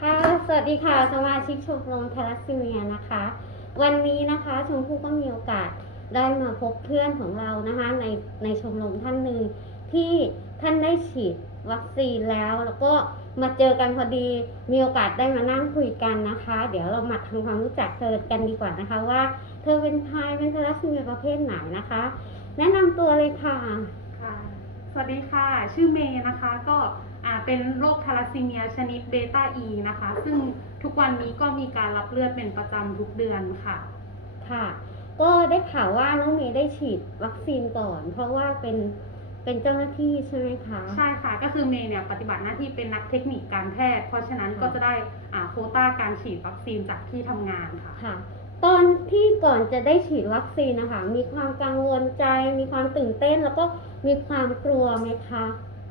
ค่ะ สวัสดีค่ะ สมาชิกชมรมทารัสซีเมียนะคะ วันนี้นะคะชมพู่ก็มีโอกาสได้มาพบเพื่อนของเรานะคะในในชมรมท่านหนึ่งที่ท่านได้ฉีดวัคซีนแล้ว แล้วก็มาเจอกันพอดีมีโอกาสได้มานั่งคุยกันนะคะ เดี๋ยวเรามาทำความรู้จักเธอกันดีกว่านะคะ ว่าเธอเป็นใครเป็นทารัสซีเมียประเภทไหนนะคะ แนะนำตัวเลยค่ะ วัสดีค่ะ ชื่อเมย์นะคะ ก็อ่าเป็นโรคทาลัสซีเมียชนิดเบต้าอีนะคะ ซึ่งทุกวันนี้ก็มีการรับเลือดเป็นประจำทุกเดือนค่ะ ค่ะ ก็ได้ข่าวว่าน้องเมย์ได้ฉีดวัคซีนก่อน เพราะว่าเป็นเป็นเจ้าหน้าที่ใช่ไหมคะ ใช่ค่ะ ก็คือเมย์เนี่ยปฏิบัติหน้าที่เป็นนักเทคนิคการแพทย์ เพราะฉะนั้นค่ะก็จะได้อ่าโควต้าการฉีดวัคซีนจากที่ทำงานค่ะ ค่ะ ตอนที่ก่อนจะได้ฉีดวัคซีนนะคะ มีความกังวลใจ มีความตื่นเต้น แล้วก็มีความกลัวไหมคะ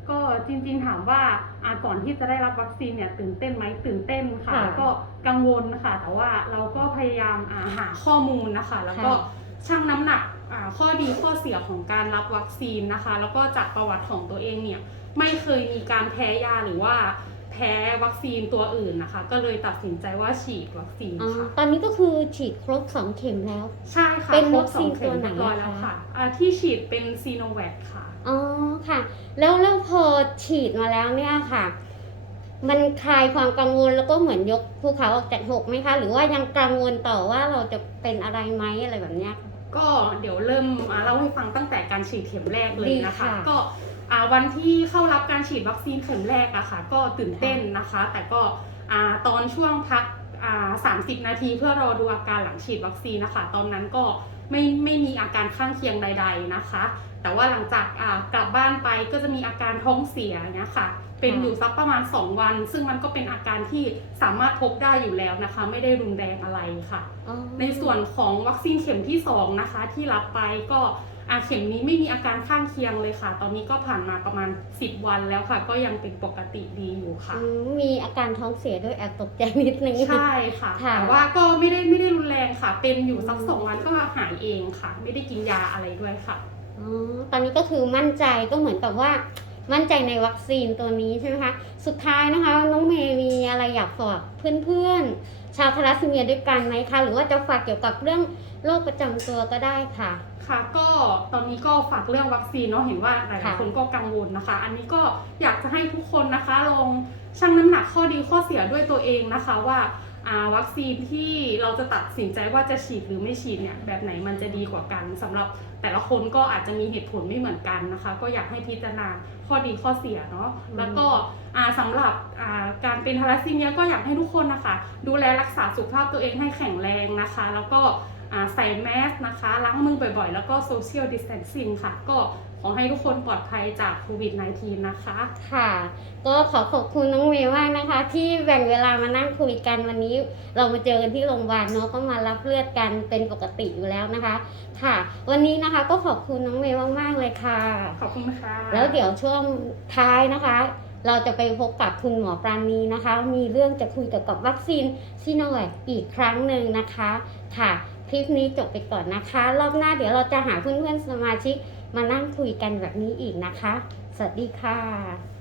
ก็จริงๆถามว่าอ่าก่อนที่จะได้รับวัคซีนเนี่ยตื่นเต้นไหมตื่นเต้นค่ะ ค่ะแล้วก็กังวลค่ะ แต่ว่าเราก็พยายามอ่าหาข้อมูลนะคะ แล้วก็ค่ะชั่งน้ำหนักอ่าข้อดีข้อเสียของการรับวัคซีนนะคะ แล้วก็จากประวัติของตัวเองเนี่ยไม่เคยมีการแพ้ยาหรือว่า แพ้วัคซีนตัวอื่นนะคะ ก็เลยตัดสินใจว่าฉีดวัคซีนอ๋อค่ะ ตอนนี้ก็คือฉีดครบสองเข็มแล้ว ใช่ค่ะเป็นครบวัคซีนสองเข็มตัวไหนเรียบร้อยแล้วอะคะ ค่ะอ่าที่ฉีดเป็นซีโนแวคค่ะ อ๋อค่ะ แล้วแล้วพอฉีดมาแล้วเนี่ยค่ะ มันคลายความกังวลแล้วก็เหมือนยกภูเขาออกจากหกไหมคะ หรือว่ายังกังวลต่อว่าเราจะเป็นอะไรไหมอะไรแบบเนี้ยค่ะก็เดี๋ยวเริ่มอ่าเล่าให้ฟังตั้งแต่การฉีดเข็มแรกเลยนะคะดีค่ะก็อ่า วันที่เข้ารับการฉีดวัคซีนเข็มแรกอะค่ะ ก็ตื่นเต้นนะคะ แต่ก็อ่าตอนช่วงพักอ่า30นาทีเพื่อรอดูอาการหลังฉีดวัคซีนนะคะ ตอนนั้นก็ไม่ไม่มีอาการข้างเคียงใด ๆนะคะ แต่ว่าหลังจากอ่ากลับบ้านไปก็จะมีอาการท้องเสียเนี่ยค่ะ เป็นอยู่สักประมาณ 2 วัน ซึ่งมันก็เป็นอาการที่สามารถพบได้อยู่แล้วนะคะ ไม่ได้รุนแรงอะไรค่ะอ๋อในส่วนของวัคซีนเข็มที่2นะคะที่รับไปก็ อาเข็มนี้ไม่มีอาการข้างเคียงเลยค่ะ ตอนนี้ก็ผ่านมาประมาณ 10 วันแล้วค่ะ ก็ยังเป็นปกติดีอยู่ค่ะอืมมีอาการท้องเสียด้วยแอบตกใจนิดนึง ใช่ค่ะ ค่ะแต่ว่าก็ไม่ได้ไม่ได้รุนแรงค่ะ เป็นอยู่สักอืม สองวันก็หายเองค่ะ ไม่ได้กินยาอะไรด้วยค่ะ อ๋อตอนนี้ก็คือมั่นใจก็เหมือนกับว่า มั่นใจในวัคซีนตัวนี้ใช่ไหมคะ สุดท้ายนะคะน้องเมย์มีอะไรอยากฝากเพื่อนๆ ชาวทารัสซีเมียด้วยกันไหมคะ หรือว่าจะฝากเกี่ยวกับเรื่องโรคประจำตัวก็ได้ค่ะ ค่ะ ก็ตอนนี้ก็ฝากเรื่องวัคซีนเนาะเห็นว่าหลายค่ะๆคนก็กังวลนะคะ อันนี้ก็อยากจะให้ทุกคนนะคะลองชั่งน้ำหนักข้อดีข้อเสียด้วยตัวเองนะคะว่าอ่า วัคซีนที่เราจะตัดสินใจว่าจะฉีดหรือไม่ฉีดเนี่ยแบบไหนมันจะดีกว่ากันสำหรับแต่ละคนก็อาจจะมีเหตุผลไม่เหมือนกันนะคะ ก็อยากให้พิจารณาข้อดีข้อเสียเนาะอืมแล้วก็อ่าสำหรับอ่าการเป็นทาลัสซีเมียก็อยากให้ทุกคนนะคะ ดูแลรักษาสุขภาพตัวเองให้แข็งแรงนะคะ แล้วก็อ่า ใส่แมสนะคะ ล้างมือบ่อยๆ แล้วก็โซเชียลดิส a ทนซิ่งค่ะ ก็ขอให้ทุกคนปลอดภัยจากโควิด -19 นะคะ ค่ะ ก็ขอขอบคุณน้องเมย์มากนะคะ ที่แบ่งเวลามานั่งคุยกันวันนี้ เรามาเจอกันที่โรงพยาบาลเนาะก็มารับเลือดกันเป็นปกติอยู่แล้วนะคะ ค่ะ วันนี้นะคะก็ขอบคุณน้องเมย์มากๆเลยค่ะ ขอบคุณค่ะ แล้วเดี๋ยวช่วงท้ายนะคะ เราจะไปพบกับคุณหมอปราณีนะคะ มีเรื่องจะคุยเกี่ยวกับวัคซีนซีโนแวคอีกครั้งหนึ่งนะคะ ค่ะ คลิปนี้จบไปก่อนนะคะ รอบหน้าเดี๋ยวเราจะหาเพื่อนๆสมาชิกมานั่งคุยกันแบบนี้อีกนะคะ สวัสดีค่ะ